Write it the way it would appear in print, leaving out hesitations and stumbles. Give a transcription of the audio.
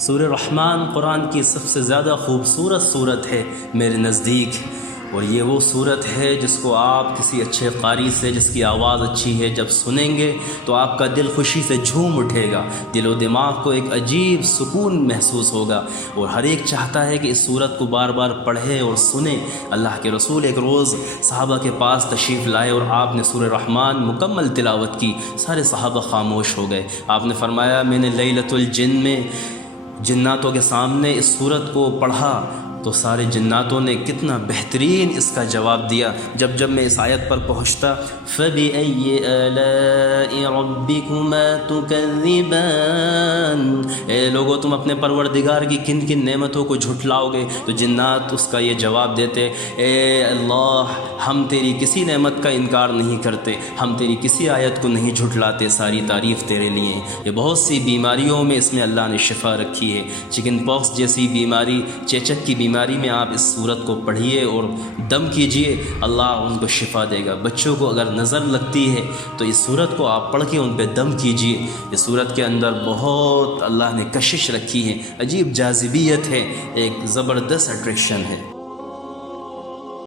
سورہ رحمان قرآن کی سب سے زیادہ خوبصورت صورت ہے میرے نزدیک، اور یہ وہ صورت ہے جس کو آپ کسی اچھے قاری سے، جس کی آواز اچھی ہے، جب سنیں گے تو آپ کا دل خوشی سے جھوم اٹھے گا، دل و دماغ کو ایک عجیب سکون محسوس ہوگا، اور ہر ایک چاہتا ہے کہ اس صورت کو بار بار پڑھے اور سنے۔ اللہ کے رسول ایک روز صحابہ کے پاس تشریف لائے اور آپ نے سورہ رحمان مکمل تلاوت کی، سارے صحابہ خاموش ہو گئے۔ آپ نے فرمایا میں نے لیلۃ الجن میں جناتوں کے سامنے اس صورت کو پڑھا تو سارے جناتوں نے کتنا بہترین اس کا جواب دیا۔ جب میں اس آیت پر پہنچتا فَبِأَيِّ آلَاءِ رَبِّكُمَا تُكَذِّبَانِ، اے لوگو تم اپنے پروردگار کی کن کن نعمتوں کو جھٹلاؤ گے؟ تو جنات اس کا یہ جواب دیتے، اے اللہ ہم تیری کسی نعمت کا انکار نہیں کرتے، ہم تیری کسی آیت کو نہیں جھٹلاتے، ساری تعریف تیرے لیے۔ یہ بہت سی بیماریوں میں اس میں اللہ نے شفا رکھی ہے۔ چکن پاکس جیسی بیماری، چیچک کی بیماری میں آپ اس صورت کو پڑھیے اور دم کیجئے، اللہ ان کو شفا دے گا۔ بچوں کو اگر نظر لگتی ہے تو اس صورت کو آپ پڑھ کے ان پہ دم کیجئے۔ اس صورت کے اندر بہت اللہ نے کشش رکھی ہے، عجیب جاذبیت ہے، ایک زبردست اٹریکشن ہے۔